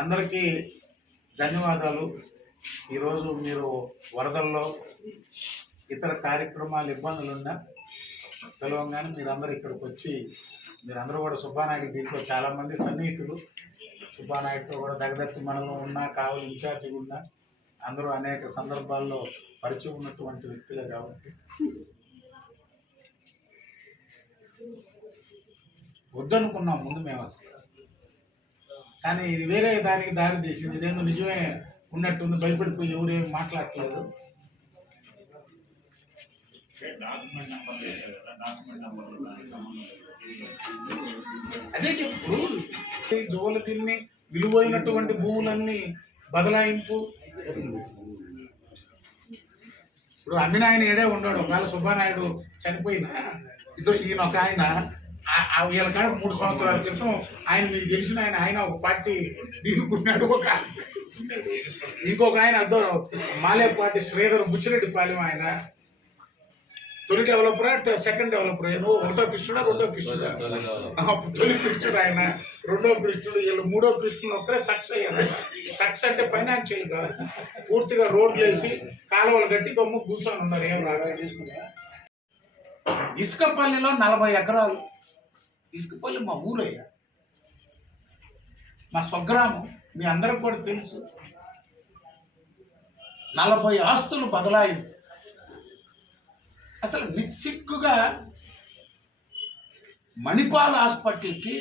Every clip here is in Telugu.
అందరికీ ధన్యవాదాలు. ఈరోజు మీరు వరదల్లో ఇతర కార్యక్రమాలు ఇబ్బందులు ఉన్నా పిలవంగానే మీరందరూ ఇక్కడికి వచ్చి మీరందరూ కూడా సుబ్బానాయుడు దీంట్లో చాలామంది సన్నిహితులు. సుబ్బానాయుడుతో కూడా దగ్గర మనలో ఉన్నా కావులు ఇన్ఛార్జిగా ఉన్నా అందరూ అనేక సందర్భాల్లో పరిచయం ఉన్నటువంటి వ్యక్తులే కాబట్టి. వద్దనుకున్నాం ముందు మేము అసలు కానీ ఇది వేరే దానికి దారి తీసింది. ఇదేమో నిజమే ఉన్నట్టుంది. భయపడిపోయి ఎవరేం మాట్లాడట్లేదు. అదే చెప్పు. జోల తిన్ని విలువైనటువంటి భూములన్నీ బదలాయింపు. ఇప్పుడు అమ్మినాయన ఏడే ఉన్నాడు ఒకవేళ సుబ్బానాయుడు చనిపోయినా ఇదో ఈయన ఒక ఆయన వీళ్ళ కాడ మూడు సంవత్సరాల క్రితం ఆయన మీకు తెలిసిన ఆయన ఆయన ఒక పార్టీ దీనుకున్నాడు ఒక ఇంకొక ఆయన అద్దో మాలే పార్టీ శ్రీధర్ బుచ్చిరెడ్డి పాలెం ఆయన. తొలి డెవలపర్ సెకండ్ డెవలపర్? నువ్వు ఒకటో కృష్ణుడా రెండో కృష్ణుడా? తొలి కృష్ణుడు ఆయన. రెండో కృష్ణుడు వీళ్ళు మూడో కృష్ణుడు ఒక్కరే సక్సెస్ అయ్యారు. సక్సెస్ అంటే ఫైనాన్షియల్ కాదు. పూర్తిగా రోడ్లు వేసి కాలువలు కట్టి బొమ్మ కూర్చొని ఉన్నారు. ఏం రాగా ఇసుకపల్లిలో నలభై ఎకరాలు. ఇసుకపల్లి మా ఊరయ్యా. మా స్వగ్రామం మీ అందరికి కూడా తెలుసు. నలభై ఆస్తులు బదలాయింది అసలు నిస్సిగ్గుగా మణిపాల్ హాస్పిటల్కి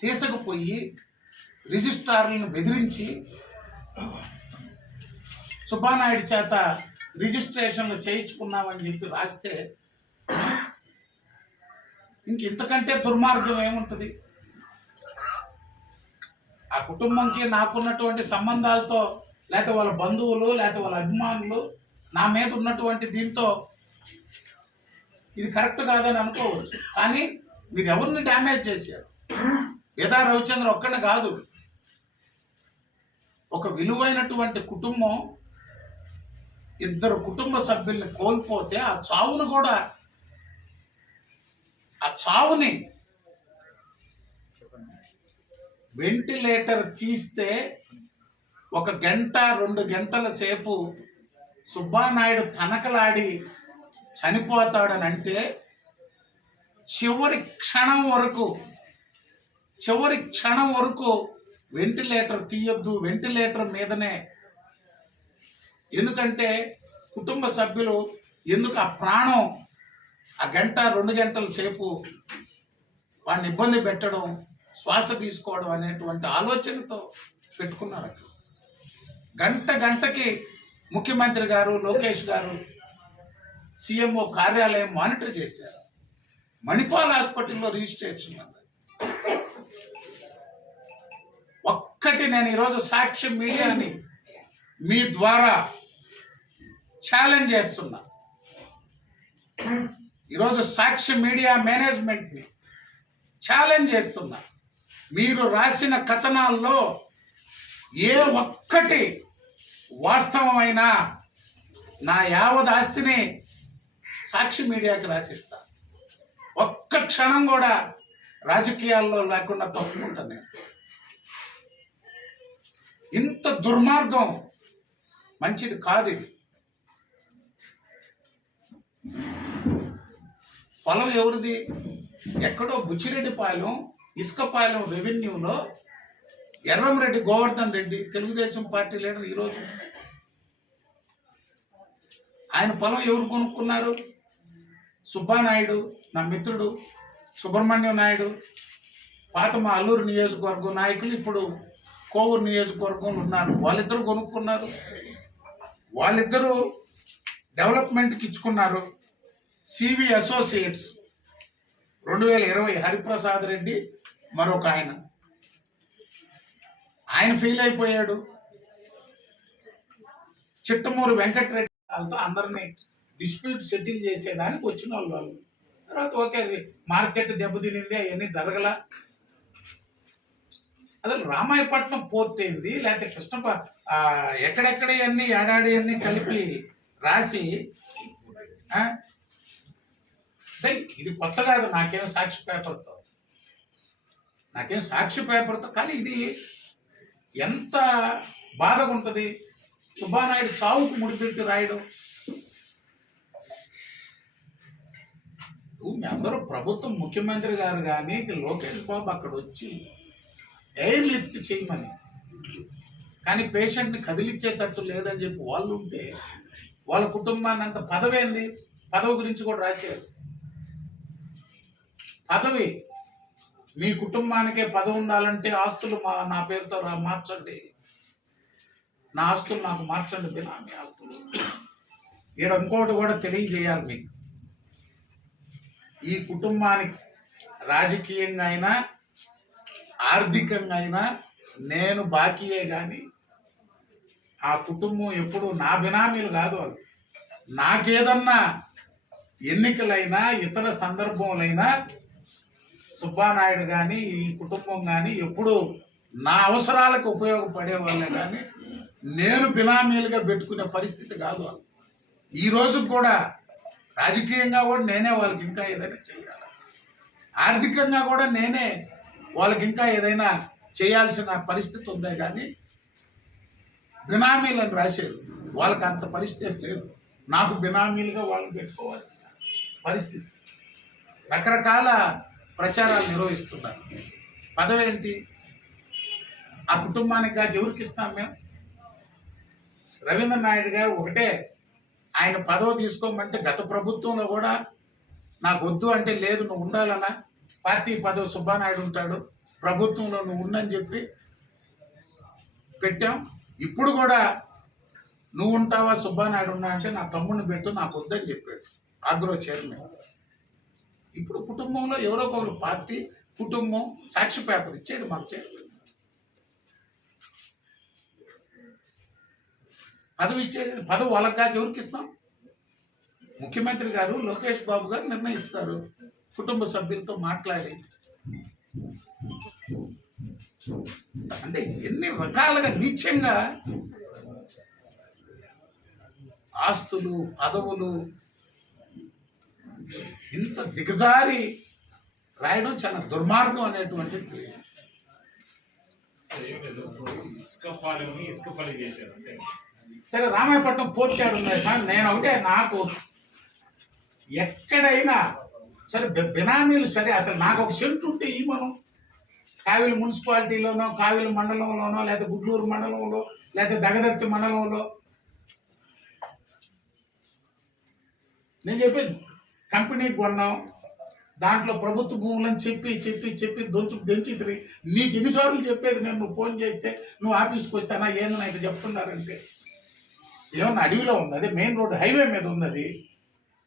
తీసుకుపోయి రిజిస్ట్రార్లను బెదిరించి సుబ్బానాయుడు చేత రిజిస్ట్రేషన్లు చేయించుకున్నామని చెప్పి రాస్తే ఇంక ఇంతకంటే దుర్మార్గం ఏముంటుంది? ఆ కుటుంబంకి నాకున్నటువంటి సంబంధాలతో లేకపోతే వాళ్ళ బంధువులు లేకపోతే వాళ్ళ అభిమానులు నా మీద ఉన్నటువంటి దీంతో ఇది కరెక్ట్ కాదని అనుకోవచ్చు. కానీ మీరు ఎవరిని డ్యామేజ్ చేశారు? వేదా రవిచంద్ర ఒక్కడే కాదు. ఒక విలువైనటువంటి కుటుంబం ఇద్దరు కుటుంబ సభ్యుల్ని కోల్పోతే ఆ చావును కూడా ఆ చావుని వెంటిలేటర్ తీస్తే ఒక గంట రెండు గంటల సేపు సుబ్బానాయుడు తనకలాడి చనిపోతాడని అంటే చివరి క్షణం వరకు చివరి క్షణం వరకు వెంటిలేటర్ తీయొద్దు వెంటిలేటర్ మీదనే. ఎందుకంటే కుటుంబ సభ్యులు ఎందుకు ఆ ప్రాణం ఆ గంట రెండు గంటల సేపు వాడిని ఇబ్బంది పెట్టడం శ్వాస తీసుకోవడం అనేటువంటి ఆలోచనతో పెట్టుకున్నారు అక్కడ. గంట గంటకి ముఖ్యమంత్రి గారు లోకేష్ గారు సీఎంఓ కార్యాలయం మానిటర్ చేశారు. మణిపాల్ హాస్పిటల్లో రిజిస్ట్రేషన్ ఒక్కటి నేను ఈరోజు సాక్ష్యం మీడియాని మీ ద్వారా ఛాలెంజ్ చేస్తున్నా. ఈరోజు సాక్షి మీడియా మేనేజ్మెంట్ని ఛాలెంజ్ చేస్తున్నా. మీరు రాసిన కథనాల్లో ఏ ఒక్కటి వాస్తవమైన నా యావద్ ఆస్తిని సాక్షి మీడియాకి రాసిస్తా. ఒక్క క్షణం కూడా రాజకీయాల్లో లేకుండా తప్పుకుంటాను నేను. ఇంత దుర్మార్గం మంచిది కాదు ఇది. పొలం ఎవరిది? ఎక్కడో బుచ్చిరెడ్డిపాలెం ఇసుకపాలెం రెవెన్యూలో ఎర్రంరెడ్డి గోవర్ధన్ రెడ్డి తెలుగుదేశం పార్టీ లీడర్ ఈరోజు ఆయన పొలం ఎవరు కొనుక్కున్నారు? సుబ్బానాయుడు నా మిత్రుడు సుబ్రహ్మణ్యం నాయుడు పాత మా అల్లూరు నియోజకవర్గం నాయకులు ఇప్పుడు కోవూరు నియోజకవర్గంలో ఉన్నారు. వాళ్ళిద్దరూ కొనుక్కున్నారు. వాళ్ళిద్దరూ డెవలప్మెంట్కి ఇచ్చుకున్నారు. సివి అసోసియేట్స్ రెండు వేల ఇరవై హరిప్రసాద్ రెడ్డి మరొక ఆయన. ఆయన ఫెయిల్ అయిపోయాడు. చిట్టమూరు వెంకటరెడ్డి వాళ్ళతో అందరినీ డిస్ప్యూట్ సెటిల్ చేసేదానికి వచ్చిన వాళ్ళు వాళ్ళు. తర్వాత ఓకే అది మార్కెట్ దెబ్బతినింది అవన్నీ జరగల. అసలు రామాయపట్నం పోర్ట్ అయింది లేకపోతే కృష్ణప ఎక్కడెక్కడ అన్ని ఏడాడి అన్ని కలిపి రాసి అంటే ఇది కొత్త కాదు నాకేం సాక్షి పేపర్తో నాకేం సాక్షి పేపర్తో కానీ ఇది ఎంత బాధగా ఉంటుంది. సుబ్బానాయుడు చావుకు ముడిపెట్టి రాయడం. మీ అందరూ ప్రభుత్వం ముఖ్యమంత్రి గారు కానీ లోకేష్ బాబు అక్కడ వచ్చి ఎయిర్ లిఫ్ట్ చేయమని. కానీ పేషెంట్ని కదిలిచ్చేటట్టు లేదని చెప్పి వాళ్ళు ఉంటే వాళ్ళ కుటుంబాన్ని అంత పదవి ఏంది పదవి గురించి కూడా రాశారు. పదవి. మీ కుటుంబానికే పదవి ఉండాలంటే ఆస్తులు మా నా పేరుతో రా- మార్చండి. నా ఆస్తులు నాకు మార్చండి బినామీ ఆస్తులు. ఇక్కడ ఇంకోటి కూడా తెలియజేయాలి మీకు. ఈ కుటుంబానికి రాజకీయంగా అయినా ఆర్థికంగా అయినా నేను బాకీయే కానీ ఆ కుటుంబం ఎప్పుడు నా బినామీలు కాదు వాళ్ళు నాకేదన్నా ఎన్నికలైనా ఇతర సందర్భంలైనా సుబ్బానాయుడు కానీ ఈ కుటుంబం కానీ ఎప్పుడు నా అవసరాలకు ఉపయోగపడే వాళ్ళే కానీ నేను బినామీలుగా పెట్టుకునే పరిస్థితి కాదు వాళ్ళు. ఈ రోజు కూడా రాజకీయంగా కూడా నేనే వాళ్ళకి ఇంకా ఏదైనా చేయాలి? ఆర్థికంగా కూడా నేనే వాళ్ళకి ఇంకా ఏదైనా చేయాల్సిన పరిస్థితి ఉందే కానీ బినామీలను రాశారు. వాళ్ళకి అంత పరిస్థితి లేదు. నాకు బినామీలుగా వాళ్ళని పెట్టుకోవాల్సిన పరిస్థితి. రకరకాల ప్రచారాలు నిర్వహిస్తున్నారు. పదవి ఏంటి? ఆ కుటుంబానికి కాదు ఎవరికి ఇస్తాం మేము? రవీంద్ర నాయుడు గారు ఒకటే ఆయన పదవి తీసుకోమంటే గత ప్రభుత్వంలో కూడా నాకు వద్దు అంటే లేదు నువ్వు ఉండాలన్నా. పార్టీ పదవి సుబ్బానాయుడు ఉంటాడు ప్రభుత్వంలో నువ్వు ఉండని చెప్పి పెట్టాం. ఇప్పుడు కూడా నువ్వు ఉంటావా సుబ్బానాయుడు ఉన్నా అంటే నా తమ్ముడిని పెట్టు నాకు వద్దని చెప్పాడు. Agro chairman. ఇప్పుడు కుటుంబంలో ఎవరో ఒకరు పార్టీ కుటుంబం సాక్షి పేపర్ ఇచ్చేది మాకు చైర్మన్ పదవి ఇచ్చేది పదవి వాళ్ళకి కాక ఎవరికి ఇస్తాం? ముఖ్యమంత్రి గారు లోకేష్ బాబు గారు నిర్ణయిస్తారు. కుటుంబ సభ్యులతో మాట్లాడి. అంటే ఎన్ని రకాలుగా నిత్యంగా ఆస్తులు పదవులు ఇంత దిగజారి రాయడం చాలా దుర్మార్గం అనేటువంటి సరే రామాయపట్నం పోర్టాడు ఉన్నాయి. సార్ నేను ఒకటే నాకు ఎక్కడైనా సరే బినామీలు సరే అసలు నాకు ఒక సెంట్ ఉంటే ఈ మనం కావిలి మున్సిపాలిటీలోనో కావిలి మండలంలోనో లేదా గుడ్లూరు మండలంలో లేదా దగదర్తి మండలంలో. నేను చెప్పేది కంపెనీ కొన్నాం. దాంట్లో ప్రభుత్వ భూములని చెప్పి చెప్పి చెప్పి దొంచు దించి తిరిగి నీకు ఎన్నిసార్లు చెప్పేది నేను నువ్వు ఫోన్ చేస్తే నువ్వు ఆఫీస్కి వస్తానా ఏంది నాకు చెప్తున్నారంటే. ఏమన్నా అడవిలో ఉంది అదే మెయిన్ రోడ్ హైవే మీద ఉంది అది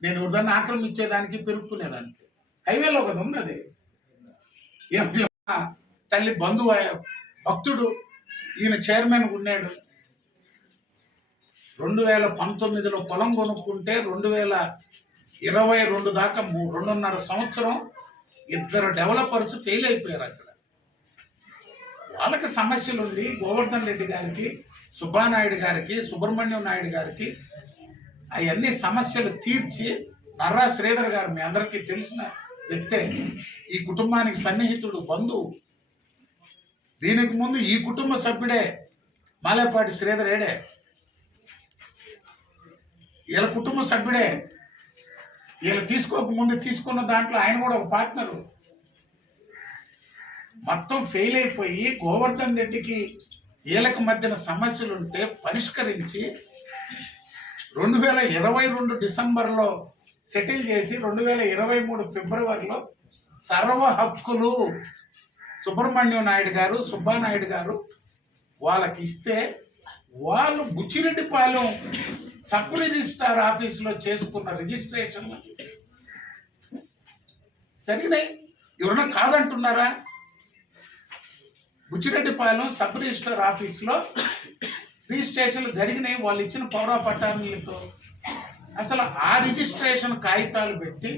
నేను ఎవరిదాన్ని ఆక్రమించేదానికి పెరుక్కునేదానికి. హైవేలో కదా ఉంది అది తల్లి బంధువు భక్తుడు ఈయన చైర్మన్ ఉన్నాడు. రెండు వేల పంతొమ్మిదిలో పొలం కొనుక్కుంటే రెండు వేల ఇరవై రెండు దాకా రెండున్నర సంవత్సరం ఇద్దరు డెవలపర్స్ ఫెయిల్ అయిపోయారు అక్కడ. వాళ్ళకి సమస్యలు ఉంది. గోవర్ధన్ రెడ్డి గారికి సుబ్బానాయుడు గారికి సుబ్రహ్మణ్యం నాయుడు గారికి అవన్నీ సమస్యలు తీర్చి నర్రా శ్రీధర్ గారు మీ అందరికీ తెలిసిన వ్యక్తే. ఈ కుటుంబానికి సన్నిహితుడు బంధువు. దీనికి ముందు ఈ కుటుంబ సభ్యుడే మాలేపాటి శ్రీధర్ ఏడే. వీళ్ళ కుటుంబ సభ్యుడే వీళ్ళు తీసుకోక ముందు తీసుకున్న దాంట్లో ఆయన కూడా ఒక పార్ట్నరు మొత్తం ఫెయిల్ అయిపోయి గోవర్ధన్ రెడ్డికి వీళ్ళకి మధ్యన సమస్యలు ఉంటే పరిష్కరించి రెండు వేల ఇరవై రెండు డిసెంబర్లో సెటిల్ చేసి రెండు వేల ఇరవై మూడు ఫిబ్రవరిలో సర్వ హక్కులు సుబ్రహ్మణ్యం నాయుడు గారు సుబ్బానాయుడు గారు వాళ్ళకి ఇస్తే వాళ్ళు బుచ్చిరెడ్డిపాలెం సబ్ రిజిస్ట్రార్ ఆఫీసులో చేసుకున్న రిజిస్ట్రేషన్ జరిగినాయి. ఎవరన్నా కాదంటున్నారా? బుచ్చిరెడ్డిపాలెం సబ్ రిజిస్ట్రార్ ఆఫీసులో రిజిస్ట్రేషన్లు జరిగినాయి. వాళ్ళు ఇచ్చిన పౌర పట్టాలతో అసలు ఆ రిజిస్ట్రేషన్ కాగితాలు పెట్టి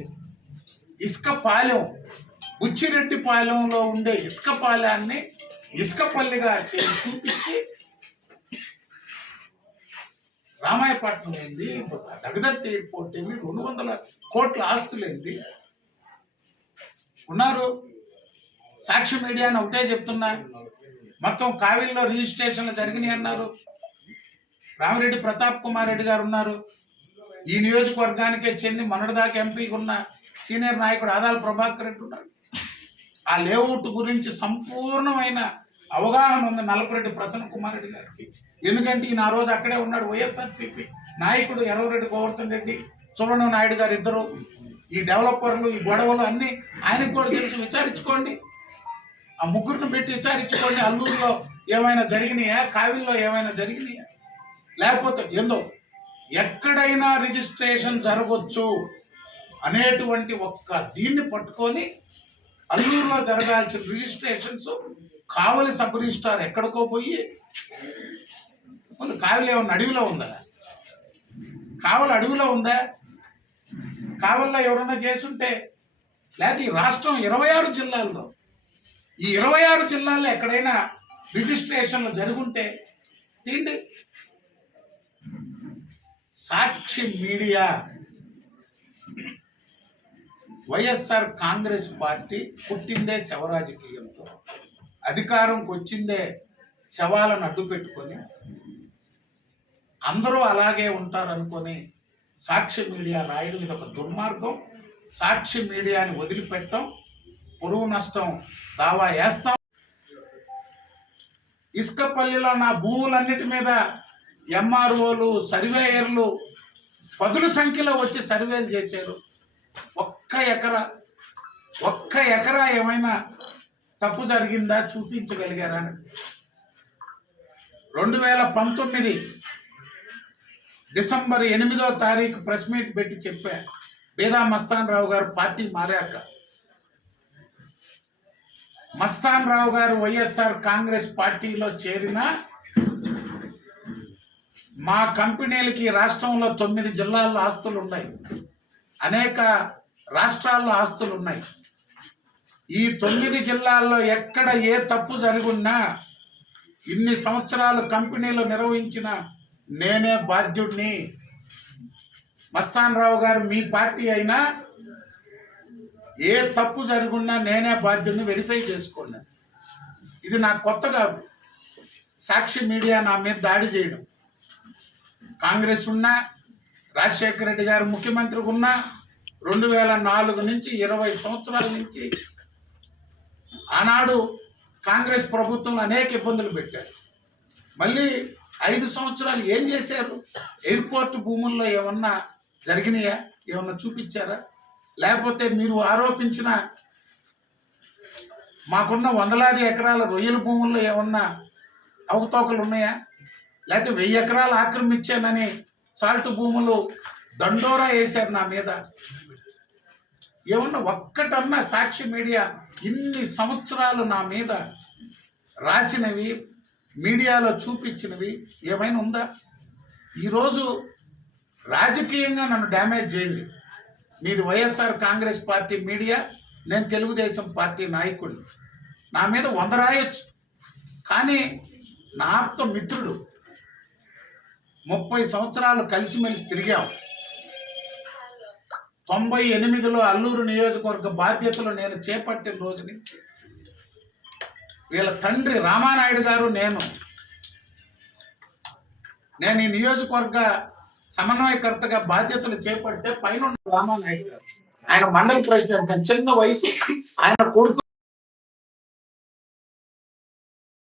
ఇసుక పాలెం ఉండే ఇసుకపాలెాన్ని ఇసుకపల్లిగా చూపించి రామాయపట్నం ఏంది దగదత్తి ఎయిర్పోర్ట్ ఏంది రెండు వందల కోట్ల ఆస్తులు ఏంది ఉన్నారు? సాక్షి మీడియా అని ఒకటే చెప్తున్నా. మొత్తం కావిల్లో రిజిస్ట్రేషన్లు జరిగినాయి అన్నారు. రామిరెడ్డి ప్రతాప్ కుమార్ రెడ్డి గారు ఉన్నారు. ఈ నియోజకవర్గానికే చెంది మొన్నటిదాకా ఎంపీకి ఉన్న సీనియర్ నాయకుడు ఆదాల ప్రభాకర్ రెడ్డి ఉన్నాడు ఆ లేఅవుట్ గురించి సంపూర్ణమైన అవగాహన ఉంది నలపరెడ్డి ప్రసన్న కుమార్ రెడ్డి గారికి. ఎందుకంటే ఈయన ఆ రోజు అక్కడే ఉన్నాడు వైఎస్ఆర్సీపీ నాయకుడు ఎర్రవరెడ్డి గోవర్ధన్ రెడ్డి సుబ్రహ్మణ్య నాయుడు గారు ఇద్దరు ఈ డెవలపర్లు ఈ గొడవలు అన్నీ ఆయనకు కూడా తెలిసి. విచారించుకోండి. ఆ ముగ్గురిని పెట్టి విచారించుకోండి. అల్లూరులో ఏమైనా జరిగినాయా? కావిల్లో ఏమైనా జరిగినాయా? లేకపోతే ఏందో ఎక్కడైనా రిజిస్ట్రేషన్ జరగవచ్చు అనేటువంటి ఒక్క దీన్ని పట్టుకొని అల్లూరులో జరగాల్సిన రిజిస్ట్రేషన్స్ కావలి సబ్ రిజిస్ట్రార్ ఎక్కడికో పోయి కావలి ఏమన్నా అడవిలో ఉందా? కావలి అడవిలో ఉందా? కావల్లో ఎవరన్నా చేసుంటే లేకపోతే ఈ రాష్ట్రం ఇరవై ఆరు జిల్లాల్లో ఈ ఇరవై ఆరు జిల్లాల్లో ఎక్కడైనా రిజిస్ట్రేషన్లు జరుగుంటే తీండి Sakshi media YSR Congress party పుట్టిందే శివరాజకీయంతో. అధికారంకి వచ్చిందే శవాలను అడ్డు పెట్టుకొని అందరూ అలాగే ఉంటారనుకొని సాక్షి మీడియా రాయడం ఇది ఒక దుర్మార్గం. సాక్షి మీడియాని వదిలిపెట్టం. పొరుగు నష్టం దావా వేస్తాం. ఇసుకపల్లిలో నా భూములన్నిటి మీద ఎంఆర్ఓలు సర్వేయర్లు పదుల సంఖ్యలో వచ్చి సర్వేలు చేశారు. ఒక్క ఎకరా ఒక్క ఎకరా ఏమైనా తప్పు జరిగిందా చూపించగలిగారా రెండు వేల పంతొమ్మిది డిసెంబర్ ఎనిమిదో తారీఖు ప్రెస్ మీట్ పెట్టి చెప్పా. బేదా మస్తాన్ రావు గారు పార్టీ మారాక. మస్తాన్ రావు గారు వైఎస్ఆర్ కాంగ్రెస్ పార్టీలో చేరిన మా కంపెనీలకి రాష్ట్రంలో తొమ్మిది జిల్లాల్లో ఆస్తులు ఉన్నాయి అనేక రాష్ట్రాల్లో ఆస్తులు ఉన్నాయి ఈ తొమ్మిది జిల్లాల్లో ఎక్కడ ఏ తప్పు జరుగున్నా ఇన్ని సంవత్సరాలు కంపెనీలు నిర్వహించిన నేనే బాధ్యుడిని. మస్తాన్ రావు గారు మీ పార్టీ అయినా ఏ తప్పు జరుగున్నా నేనే బాధ్యుడిని వెరిఫై చేసుకోండి. ఇది నాకు కొత్త కాదు. సాక్షి మీడియా నా మీద దాడి చేయడం. కాంగ్రెస్ ఉన్నా రాజశేఖర రెడ్డి గారు ముఖ్యమంత్రి ఉన్నా రెండు వేల నాలుగు నుంచి ఇరవై సంవత్సరాల నుంచి ఆనాడు కాంగ్రెస్ ప్రభుత్వం అనేక ఇబ్బందులు పెట్టారు. మళ్ళీ ఐదు సంవత్సరాలు ఏం చేశారు? ఎయిర్పోర్ట్ భూముల్లో ఏమన్నా జరిగినాయా? ఏమన్నా చూపించారా? లేకపోతే మీరు ఆరోపించిన మాకున్న వందలాది ఎకరాల రొయ్యల భూముల్లో ఏమన్నా అవకతవకలు ఉన్నాయా? లేకపోతే వెయ్యి ఎకరాలు ఆక్రమించానని సాల్ట్ భూములు దండోరా వేశారు నా మీద. ఏమన్నా ఒక్కటన్నా సాక్షి మీడియా ఇన్ని సంవత్సరాలు నా మీద రాసినవి మీడియాలో చూపించినవి ఏమైనా ఉందా? ఈరోజు రాజకీయంగా నన్ను డ్యామేజ్ చేయండి. మీది వైఎస్ఆర్ కాంగ్రెస్ పార్టీ మీడియా నేను తెలుగుదేశం పార్టీ నాయకుడిని. నా మీద వంద రాయొచ్చు. కానీ నా ఆప్త మిత్రుడు ముప్పై సంవత్సరాలు కలిసిమెలిసి తిరిగాం. తొంభై ఎనిమిదిలో అల్లూరు నియోజకవర్గ బాధ్యతలు నేను చేపట్టిన రోజు నుంచి వీళ్ళ తండ్రి రామానాయుడు గారు నేను. నేను ఈ నియోజకవర్గ సమన్వయకర్తగా బాధ్యతలు చేపడితే పైన రామానాయుడు గారు. ఆయన మండలి ప్రెసిడెంట్ చిన్న వయసు. ఆయన కొడుకు